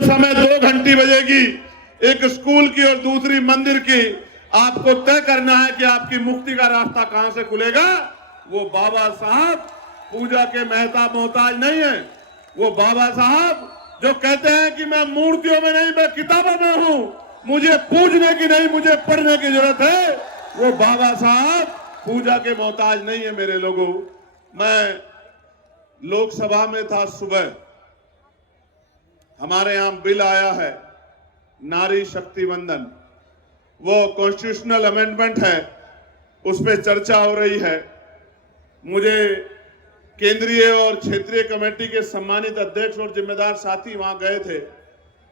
समय 2 घंटी बजेगी, एक स्कूल की और दूसरी मंदिर की। आपको तय करना है कि आपकी मुक्ति का रास्ता कहां से खुलेगा। वो बाबा साहब पूजा के मेहता मोहताज नहीं है। वो बाबा साहब जो कहते हैं कि मैं मूर्तियों में नहीं, मैं किताबों में हूं, मुझे पूजने की नहीं, मुझे पढ़ने की जरूरत है। वो बाबा साहब पूजा के मोहताज नहीं है। मेरे लोगों, मैं लोकसभा में था सुबह, हमारे यहां बिल आया है नारी शक्ति वंदन। वो कॉन्स्टिट्यूशनल अमेंडमेंट है, उस पर चर्चा हो रही है। मुझे केंद्रीय और क्षेत्रीय कमेटी के सम्मानित अध्यक्ष और जिम्मेदार साथी वहां गए थे।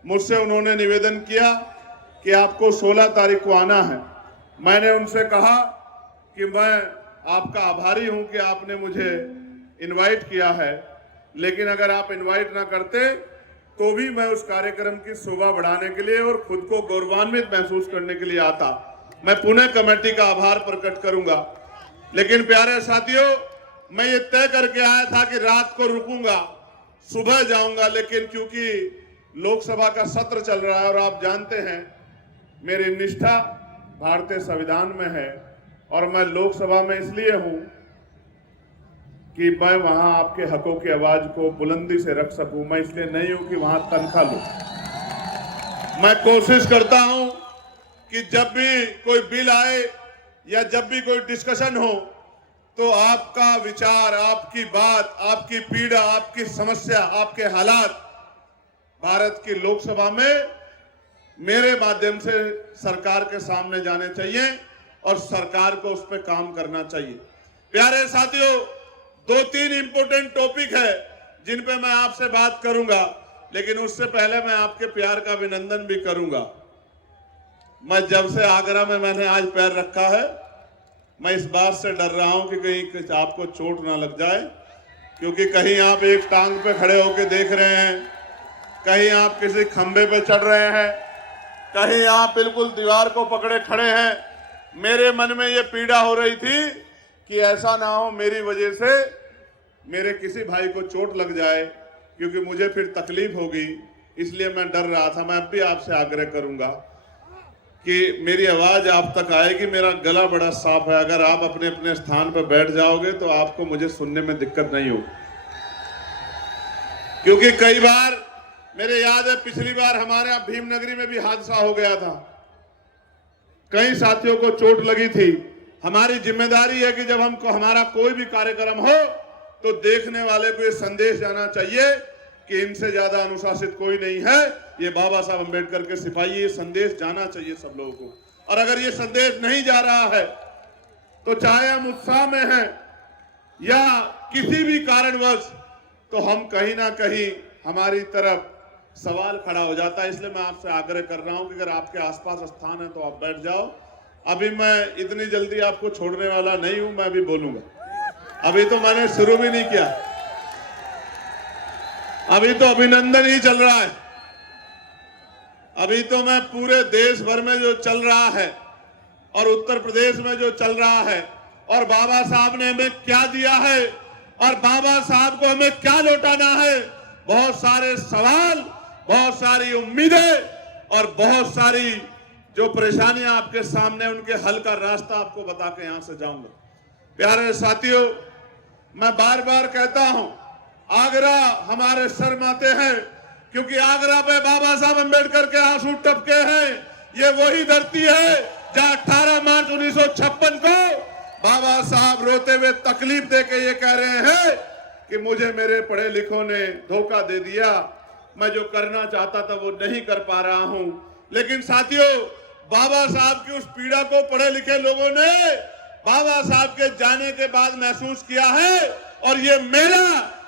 मुझसे उन्होंने निवेदन किया कि आपको 16 तारीख को आना है। मैंने उनसे कहा कि मैं आपका आभारी हूं कि आपने मुझे इनवाइट किया है, लेकिन अगर आप इनवाइट ना करते तो भी मैं उस कार्यक्रम की शोभा बढ़ाने के लिए और खुद को गौरवान्वित महसूस करने के लिए आता। मैं पुनः कमेटी का आभार प्रकट करूंगा। लेकिन प्यारे साथियों, मैं ये तय करके आया था कि रात को रुकूंगा, सुबह जाऊंगा, लेकिन क्योंकि लोकसभा का सत्र चल रहा है और आप जानते हैं मेरी निष्ठा भारतीय संविधान में है और मैं लोकसभा में इसलिए हूं कि मैं वहां आपके हकों की आवाज को बुलंदी से रख सकूं। मैं इसलिए नहीं हूं कि वहां तनख्वाह लूं। मैं कोशिश करता हूं कि जब भी कोई बिल आए या जब भी कोई डिस्कशन हो तो आपका विचार, आपकी बात, आपकी पीड़ा, आपकी समस्या, आपके हालात भारत की लोकसभा में मेरे माध्यम से सरकार के सामने जाने चाहिए और सरकार को उस पर काम करना चाहिए। प्यारे साथियों, 2-3 इंपोर्टेंट टॉपिक है जिन पे मैं आपसे बात करूंगा, लेकिन उससे पहले मैं आपके प्यार का अभिनंदन भी करूंगा। मैं जब से आगरा में मैंने आज पैर रखा है, मैं इस बात से डर रहा हूं कि कहीं आपको चोट ना लग जाए, क्योंकि कहीं आप एक टांग पे खड़े होकर देख रहे हैं, कहीं आप किसी खंबे पे चढ़ रहे हैं, कहीं आप बिल्कुल दीवार को पकड़े खड़े हैं। मेरे मन में ये पीड़ा हो रही थी कि ऐसा ना हो मेरी वजह से मेरे किसी भाई को चोट लग जाए, क्योंकि मुझे फिर तकलीफ होगी। इसलिए मैं डर रहा था। मैं अब भी आपसे आग्रह करूंगा कि मेरी आवाज आप तक आएगी। मेरा गला बड़ा साफ है, अगर आप अपने अपने स्थान पर बैठ जाओगे तो आपको मुझे सुनने में दिक्कत नहीं होगी। क्योंकि कई बार मेरे याद है, पिछली बार हमारे यहां भीमनगरी में भी हादसा हो गया था, कई साथियों को चोट लगी थी। हमारी जिम्मेदारी है कि जब हमारा कोई भी कार्यक्रम हो तो देखने वाले को ये संदेश जाना चाहिए कि इनसे ज्यादा अनुशासित कोई नहीं है। ये बाबा साहब अंबेडकर के सिपाही, ये संदेश जाना चाहिए सब लोगों को। और अगर ये संदेश नहीं जा रहा है तो चाहे हम उत्साह में हैं या किसी भी कारणवश, तो हम कहीं ना कहीं हमारी तरफ सवाल खड़ा हो जाता है। इसलिए मैं आपसे आग्रह कर रहा हूं कि अगर आपके आसपास स्थान है तो आप बैठ जाओ। अभी मैं इतनी जल्दी आपको छोड़ने वाला नहीं हूं, मैं भी बोलूंगा। अभी तो मैंने शुरू भी नहीं किया, अभी तो अभिनंदन ही चल रहा है। अभी तो मैं पूरे देश भर में जो चल रहा है और उत्तर प्रदेश में जो चल रहा है और बाबा साहब ने हमें क्या दिया है और बाबा साहब को हमें क्या लौटाना है, बहुत सारे सवाल, बहुत सारी उम्मीदें और बहुत सारी जो परेशानियां आपके सामने, उनके हल का रास्ता आपको बता के यहां से जाऊंगा। प्यारे साथियों, मैं बार बार कहता हूं, आगरा हमारे सर माते हैं, क्योंकि आगरा पे बाबा साहब अंबेडकर के आंसू टपके हैं। ये वही धरती है जहां 18 मार्च 1956 को बाबा साहब रोते हुए तकलीफ देके ये कह रहे हैं कि मुझे मेरे पढ़े लिखों ने धोखा दे दिया, मैं जो करना चाहता था वो नहीं कर पा रहा हूं। लेकिन साथियों, बाबा साहब की उस पीड़ा को पढ़े लिखे लोगों ने बाबा साहब के जाने के बाद महसूस किया है। और ये मेला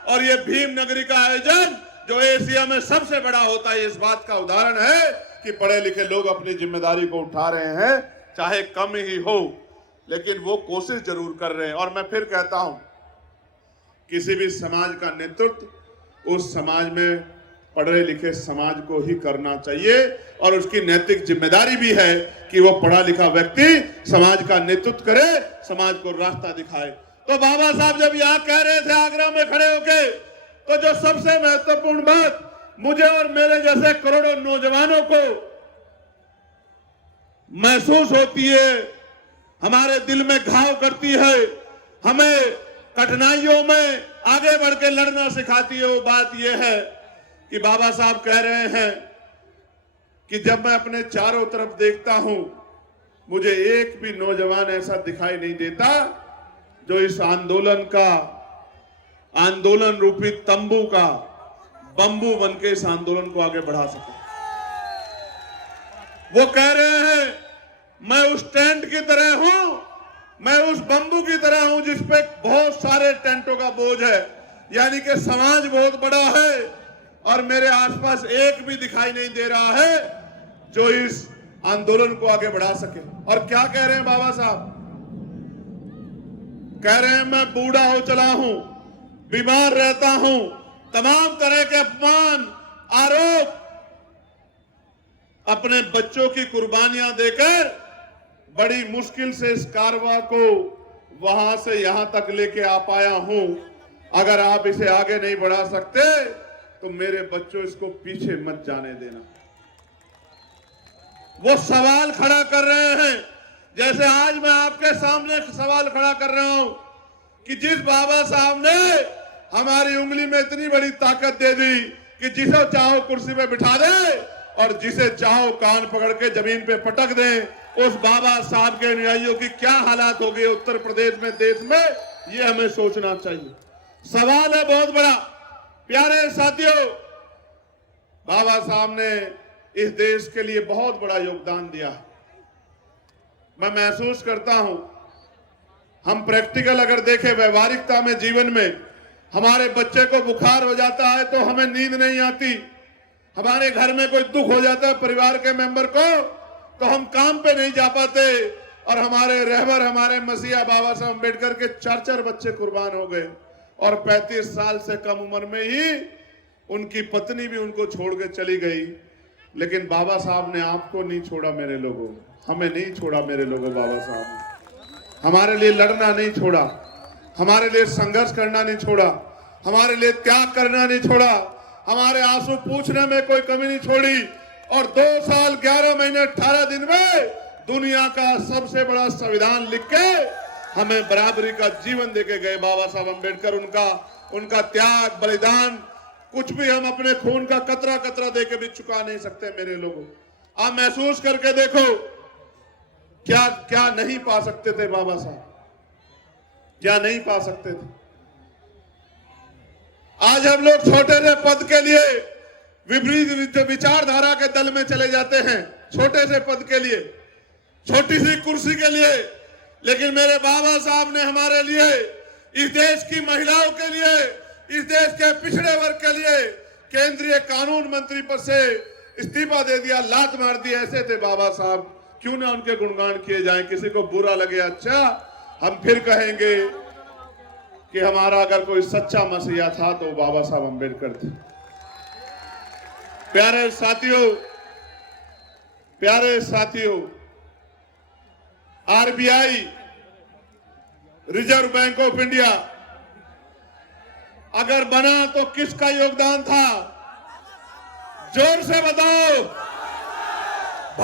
और ये भीम नगरी का आयोजन जो एशिया में सबसे बड़ा होता है, इस बात का उदाहरण है कि पढ़े लिखे लोग अपनी जिम्मेदारी को उठा रहे हैं, चाहे कम ही हो, लेकिन वो कोशिश जरूर कर रहे हैं। और मैं फिर कहता हूं, किसी भी समाज का नेतृत्व उस समाज में पढ़े लिखे समाज को ही करना चाहिए और उसकी नैतिक जिम्मेदारी भी है कि वो पढ़ा लिखा व्यक्ति समाज का नेतृत्व करे, समाज को रास्ता दिखाए। तो बाबा साहब जब यहाँ कह रहे थे आगरा में खड़े होके, तो जो सबसे महत्वपूर्ण बात मुझे और मेरे जैसे करोड़ों नौजवानों को महसूस होती है, हमारे दिल में घाव करती है, हमें कठिनाइयों में आगे बढ़ के लड़ना सिखाती है। वो बात यह है कि बाबा साहब कह रहे हैं कि जब मैं अपने चारों तरफ देखता हूं, मुझे एक भी नौजवान ऐसा दिखाई नहीं देता जो इस आंदोलन रूपी तंबू का बंबू बनके इस आंदोलन को आगे बढ़ा सके। वो कह रहे हैं मैं उस टेंट की तरह हूं, मैं उस बंबू की तरह हूं जिसपे बहुत सारे टेंटों का बोझ है, यानी कि समाज बहुत बड़ा है और मेरे आसपास एक भी दिखाई नहीं दे रहा है जो इस आंदोलन को आगे बढ़ा सके। और क्या कह रहे हैं बाबा साहब? कह रहे हैं मैं बूढ़ा हो चला हूं, बीमार रहता हूं, तमाम तरह के अपमान, आरोप, अपने बच्चों की कुर्बानियां देकर बड़ी मुश्किल से इस कारवां को वहां से यहां तक लेके आ पाया हूं। अगर आप इसे आगे नहीं बढ़ा सकते तो मेरे बच्चों इसको पीछे मत जाने देना। वो सवाल खड़ा कर रहे हैं जैसे आज मैं आपके सामने सवाल खड़ा कर रहा हूं कि जिस बाबा साहब ने हमारी उंगली में इतनी बड़ी ताकत दे दी कि जिसे चाहो कुर्सी पे बिठा दे और जिसे चाहो कान पकड़ के जमीन पे पटक दे, उस बाबा साहब के अनुयायियों की क्या हालात हो गई उत्तर प्रदेश में, देश में, ये हमें सोचना चाहिए। सवाल है बहुत बड़ा। प्यारे साथियों, बाबा साहब ने इस देश के लिए बहुत बड़ा योगदान दिया। मैं महसूस करता हूं, हम प्रैक्टिकल अगर देखें व्यवहारिकता में, जीवन में, हमारे बच्चे को बुखार हो जाता है तो हमें नींद नहीं आती, हमारे घर में कोई दुख हो जाता है परिवार के मेंबर को तो हम काम पे नहीं जा पाते, और हमारे रहबर, हमारे मसीहा बाबा साहब अम्बेडकर के 4 बच्चे कुर्बान हो गए और 35 साल से कम उम्र में ही उनकी पत्नी भी उनको छोड़ के चली गई। लेकिन बाबा साहब ने आपको नहीं छोड़ा मेरे लोगों, हमें नहीं छोड़ा मेरे लोगों। बाबा साहब ने हमारे लिए लड़ना नहीं छोड़ा, हमारे लिए संघर्ष करना नहीं छोड़ा, हमारे लिए त्याग करना नहीं छोड़ा, हमारे आंसू पूछने में कोई कमी नहीं छोड़ी। और 2 साल 11 महीने 18 दिन में दुनिया का सबसे बड़ा संविधान लिख के हमें बराबरी का जीवन देके गए बाबा साहब अम्बेडकर। उनका त्याग, बलिदान कुछ भी हम अपने खून का कतरा कतरा देके भी चुका नहीं सकते मेरे लोगों। आप महसूस करके देखो क्या क्या नहीं पा सकते थे बाबा साहब, क्या नहीं पा सकते थे। आज हम लोग छोटे से पद के लिए विपरीत विचारधारा के दल में चले जाते हैं, छोटे से पद के लिए, छोटी सी कुर्सी के लिए। लेकिन मेरे बाबा साहब ने हमारे लिए, इस देश की महिलाओं के लिए, इस देश के पिछड़े वर्ग के लिए केंद्रीय कानून मंत्री पद से इस्तीफा दे दिया, लात मार दी। ऐसे थे बाबा साहब, क्यों ना उनके गुणगान किए जाएं। किसी को बुरा लगे, अच्छा, हम फिर कहेंगे कि हमारा अगर कोई सच्चा मसीहा था तो बाबा साहब अम्बेडकर थे। प्यारे साथियों, RBI, reserve bank of India अगर बना तो किसका योगदान था? जोर से बताओ।